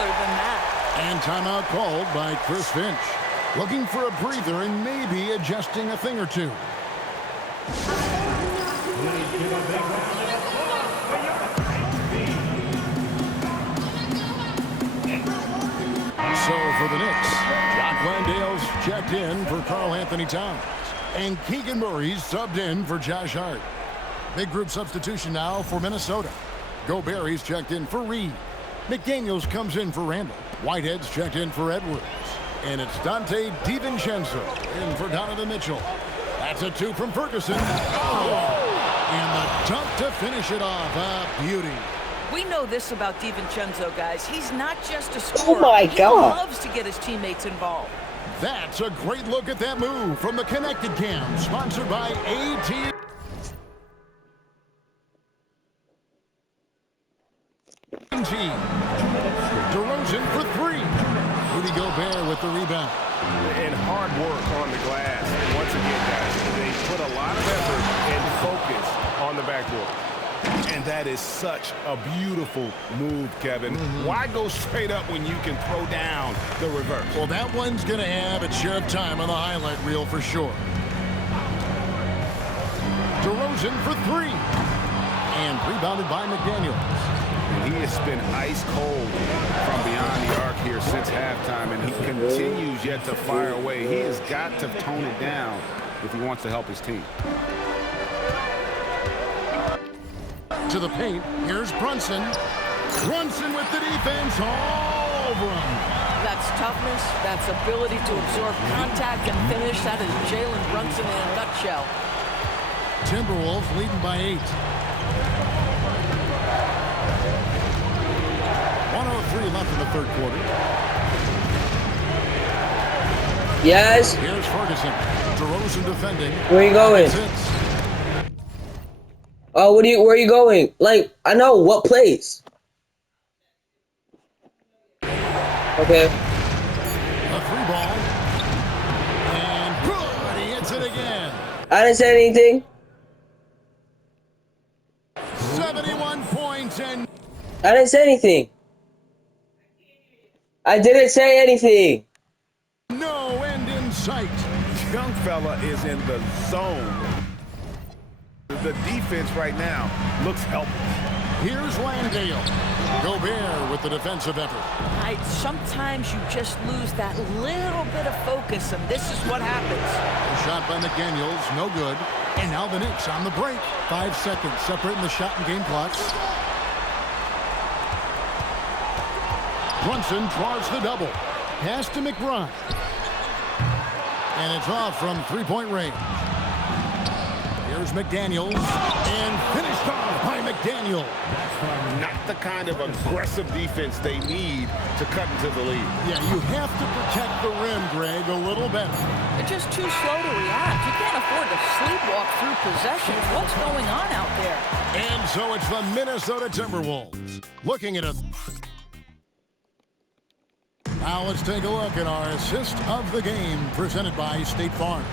simpler than that. And timeout called by Chris Finch. Looking for a breather and maybe adjusting a thing or two. So for the Knicks, Jock Landale's checked in for Karl Anthony Towns. And Keegan Murray's subbed in for Josh Hart. Big group substitution now for Minnesota. Gobert's checked in for Reed. McDaniels comes in for Randall. Whitehead's checked in for Edwards. And it's Dante DiVincenzo in for Donovan Mitchell. That's a 2 from Ferguson. Oh! And the dunk to finish it off. A beauty. We know this about DiVincenzo, guys. He's not just a scorer. Oh, my God. He loves to get his teammates involved. That's a great look at that move from the Connected Cam, sponsored by AT. DeRozan for 3. Rudy Gobert with the rebound. And hard work on the glass. And once again, guys, they put a lot of effort and focus on the backboard. And that is such a beautiful move, Kevin. Why go straight up when you can throw down the reverse? Well, that one's going to have its share of time on the highlight reel for sure. DeRozan for 3. And rebounded by McDaniels. He has been ice cold from beyond the arc here since halftime, and he continues yet to fire away. He has got to tone it down if he wants to help his team. To the paint, here's Brunson. Brunson with the defense all over him. That's toughness, that's ability to absorb contact and finish. That is Jalen Brunson in a nutshell. Timberwolves leading by 8. 1:03 left in the third quarter. Yes. Here's Ferguson. DeRozan defending. Where you going? Oh, where are you going? Like, I know what place. Okay. A 3 ball. And good. He hits it again. I didn't say anything. 71 points and I didn't say anything. I didn't say anything. no end in sight. Young fella is in the zone. The defense right now looks helpless. Here's Landale. Gobert with the defensive effort. Sometimes you just lose that little bit of focus, and this is what happens. A shot by McDaniels, no good. And now the Knicks on the break. 5 seconds separating the shot and game clocks. Brunson draws the double. Pass to McBride. And it's off from three-point range. Here's McDaniels. And finished off by McDaniels. Not the kind of aggressive defense they need to cut into the lead. Yeah, you have to protect the rim, Greg, a little better. They're just too slow to react. You can't afford to sleepwalk through possessions. What's going on out there? And so it's the Minnesota Timberwolves. Looking at it. Now let's take a look at our assist of the game presented by State Farm.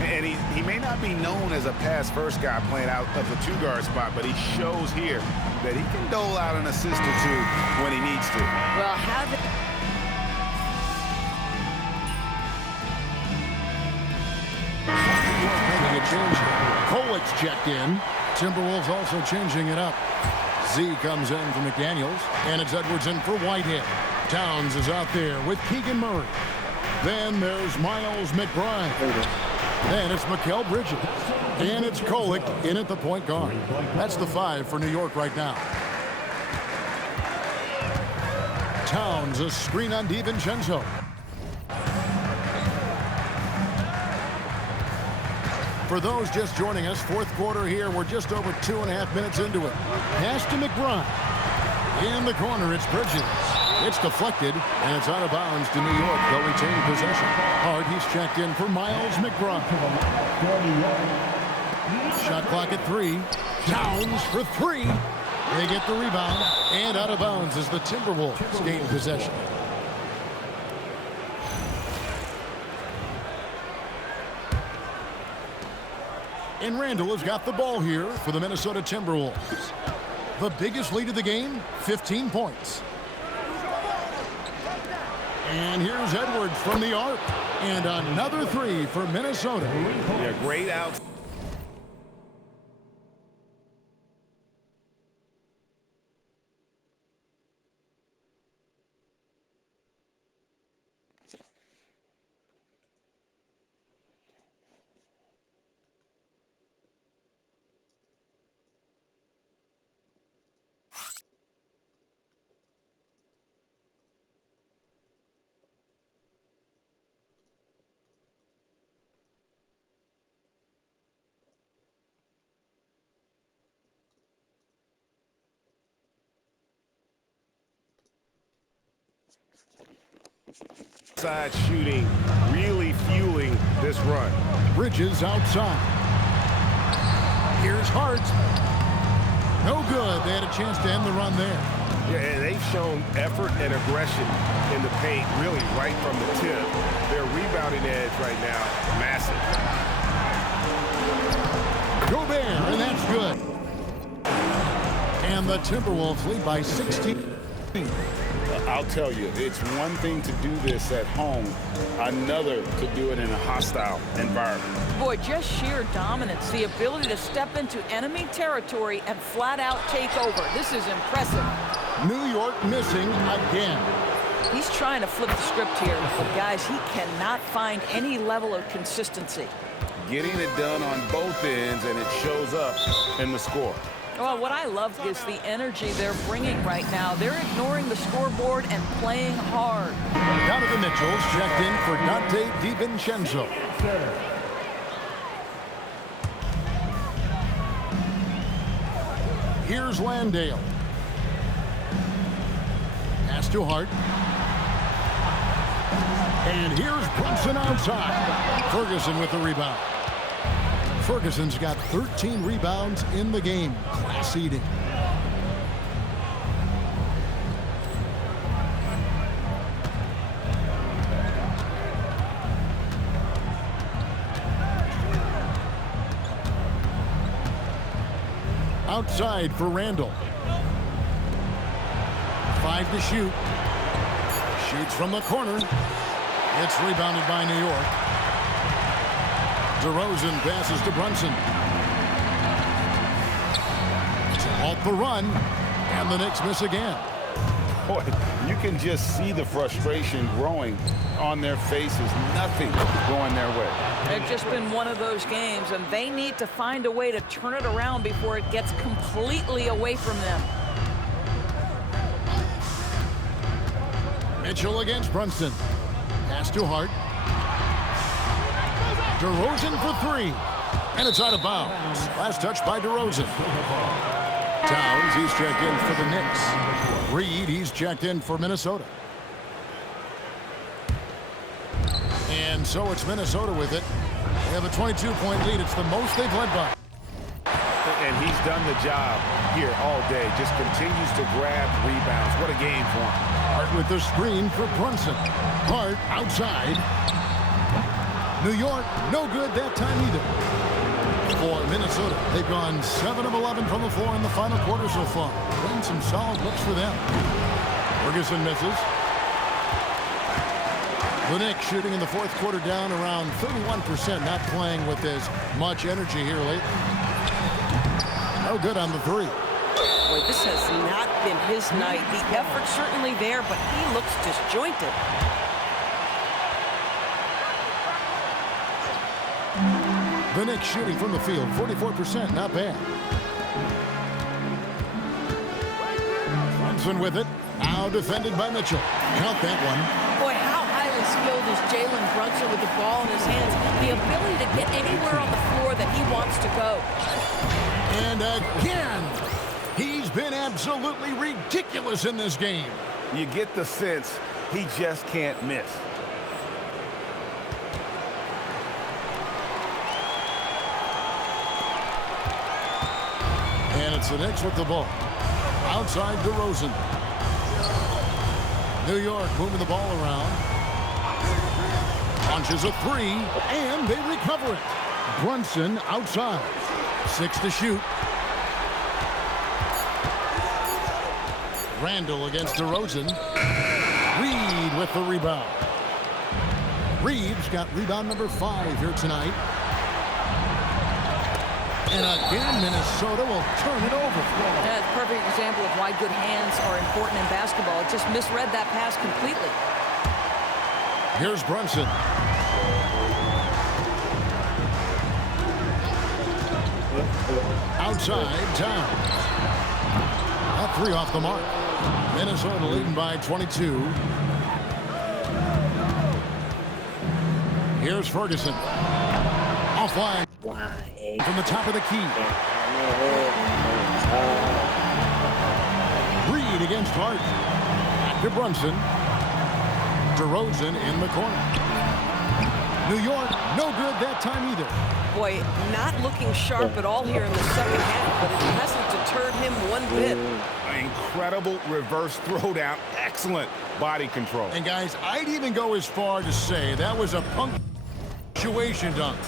And he may not be known as a pass-first guy playing out of the 2-guard spot, but he shows here that he can dole out an assist or 2 when he needs to. Well, Making a change here. Kolic's checked in. Timberwolves also changing it up. Z comes in for McDaniels, and it's Edwards in for Whitehead. Towns is out there with Keegan Murray. Then there's Miles McBride. Then it's Mikal Bridges. And it's Kolic in at the point guard. That's the 5 for New York right now. Towns, a screen on DiVincenzo. For those just joining us, fourth quarter here. We're just over 2.5 minutes into it. Pass to McBride. In the corner, it's Bridges. It's deflected, and it's out of bounds to New York. They'll retain possession. Hard, he's checked in for Miles McBride. Shot clock at 3. Towns for 3. They get the rebound, and out of bounds as the Timberwolves gain possession. And Randall has got the ball here for the Minnesota Timberwolves. The biggest lead of the game, 15 points. And here's Edwards from the arc. And another three for Minnesota. Yeah, great out. Side shooting really fueling this run. Bridges outside. Here's Hart. No good. They had a chance to end the run there. Yeah, and they've shown effort and aggression in the paint really right from the tip. Their rebounding edge right now, massive. Gobert, and that's good. And the Timberwolves lead by 16. I'll tell you, it's one thing to do this at home, another to do it in a hostile environment. Boy, just sheer dominance, the ability to step into enemy territory and flat out take over. This is impressive. New York missing again. He's trying to flip the script here, but guys, he cannot find any level of consistency. Getting it done on both ends, and it shows up in the score. Well, what I love is the energy they're bringing right now. They're ignoring the scoreboard and playing hard. Donovan Mitchell's checked in for Dante DiVincenzo. Here's Landale. Pass to Hart. And here's Brunson outside. Ferguson with the rebound. Ferguson's got 13 rebounds in the game. Class eating. Outside for Randall. 5 to shoot. Shoots from the corner. It's rebounded by New York. DeRozan passes to Brunson. To halt the run, and the Knicks miss again. Boy, you can just see the frustration growing on their faces. Nothing going their way. It's just been one of those games, and they need to find a way to turn it around before it gets completely away from them. Mitchell against Brunson. Pass to Hart. DeRozan for 3. And it's out of bounds. Last touch by DeRozan. Towns, he's checked in for the Knicks. Reed, he's checked in for Minnesota. And so it's Minnesota with it. They have a 22-point lead. It's the most they've led by. And he's done the job here all day. Just continues to grab rebounds. What a game for him. Hart with the screen for Brunson. Hart outside. New York, no good that time either. For Minnesota, they've gone 7 of 11 from the floor in the final quarter so far. Been some solid looks for them. Ferguson misses. The Knicks shooting in the fourth quarter down around 31%, not playing with as much energy here lately. No good on the 3. Boy, this has not been his night. The effort's certainly there, but he looks disjointed. The Knicks shooting from the field, 44%, not bad. Brunson with it, now defended by Mitchell. Count that one. Boy, how highly skilled is Jalen Brunson with the ball in his hands? The ability to get anywhere on the floor that he wants to go. And again, he's been absolutely ridiculous in this game. You get the sense he just can't miss. And it's the Knicks with the ball. Outside DeRozan. New York moving the ball around. Launches a 3, and they recover it. Brunson outside. 6 to shoot. Randall against DeRozan. Reed with the rebound. Reed's got rebound number 5 here tonight. And again, Minnesota will turn it over. That's a perfect example of why good hands are important in basketball. It just misread that pass completely. Here's Brunson. Outside, Towns. A 3 off the mark. Minnesota leading by 22. Here's Ferguson. Offline. From the top of the key. Reed against Hart. Back to Brunson. DeRozan in the corner. New York, no good that time either. Boy, not looking sharp at all here in the second half, but it hasn't deterred him one bit. Incredible reverse throwdown. Excellent body control. And guys, I'd even go as far to say that was a punctuation dunk.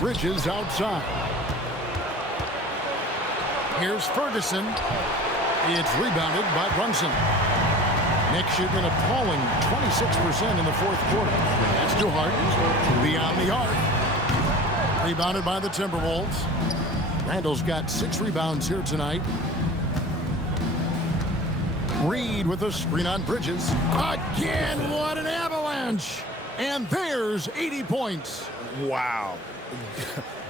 Bridges outside. Here's Ferguson. It's rebounded by Brunson. Knicks shoot an appalling 26% in the fourth quarter. That's to Hart. Beyond the arc. Rebounded by the Timberwolves. Randall's got 6 rebounds here tonight. Reed with a screen on Bridges. Again, what an avalanche! And there's 80 points. Wow.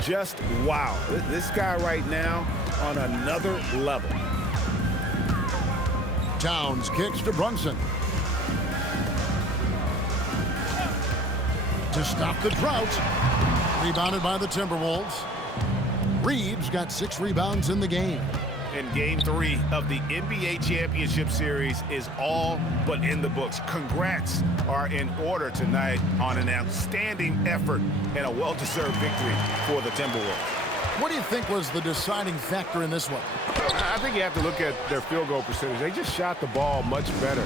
Just wow. This guy right now on another level. Towns kicks to Brunson. To stop the drought. Rebounded by the Timberwolves. Reed's got 6 rebounds in the game. And Game 3 of the NBA Championship Series is all but in the books. Congrats are in order tonight on an outstanding effort and a well-deserved victory for the Timberwolves. What do you think was the deciding factor in this one? I think you have to look at their field goal percentage. They just shot the ball much better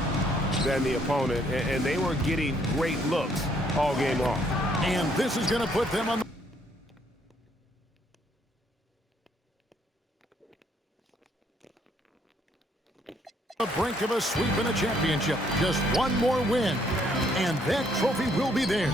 than the opponent, and they were getting great looks all game long. And this is going to put them on the brink of a sweep in a championship. Just one more win, and that trophy will be theirs.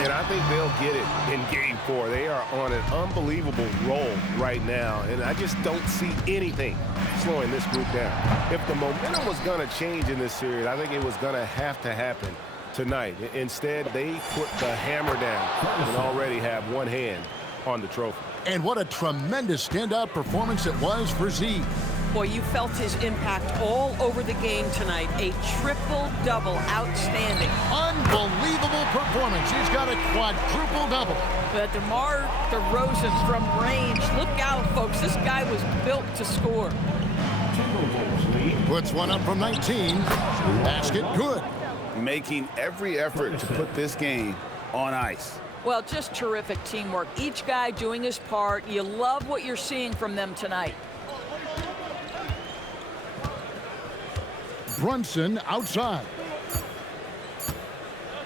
And I think they'll get it in Game 4. They are on an unbelievable roll right now, and I just don't see anything slowing this group down. If the momentum was going to change in this series, I think it was going to have to happen tonight. Instead, they put the hammer down and already have one hand on the trophy. And what a tremendous standout performance it was for Z. Boy, you felt his impact all over the game tonight. A triple-double, outstanding. Unbelievable performance. He's got a quadruple-double. But DeMar DeRozan from range. Look out, folks. This guy was built to score. Puts one up from 19. Basket good. Making every effort to put this game on ice. Well, just terrific teamwork. Each guy doing his part. You love what you're seeing from them tonight. Brunson outside.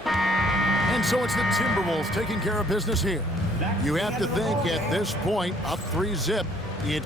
And so it's the Timberwolves taking care of business here. You have to think at this point, up 3-zip, it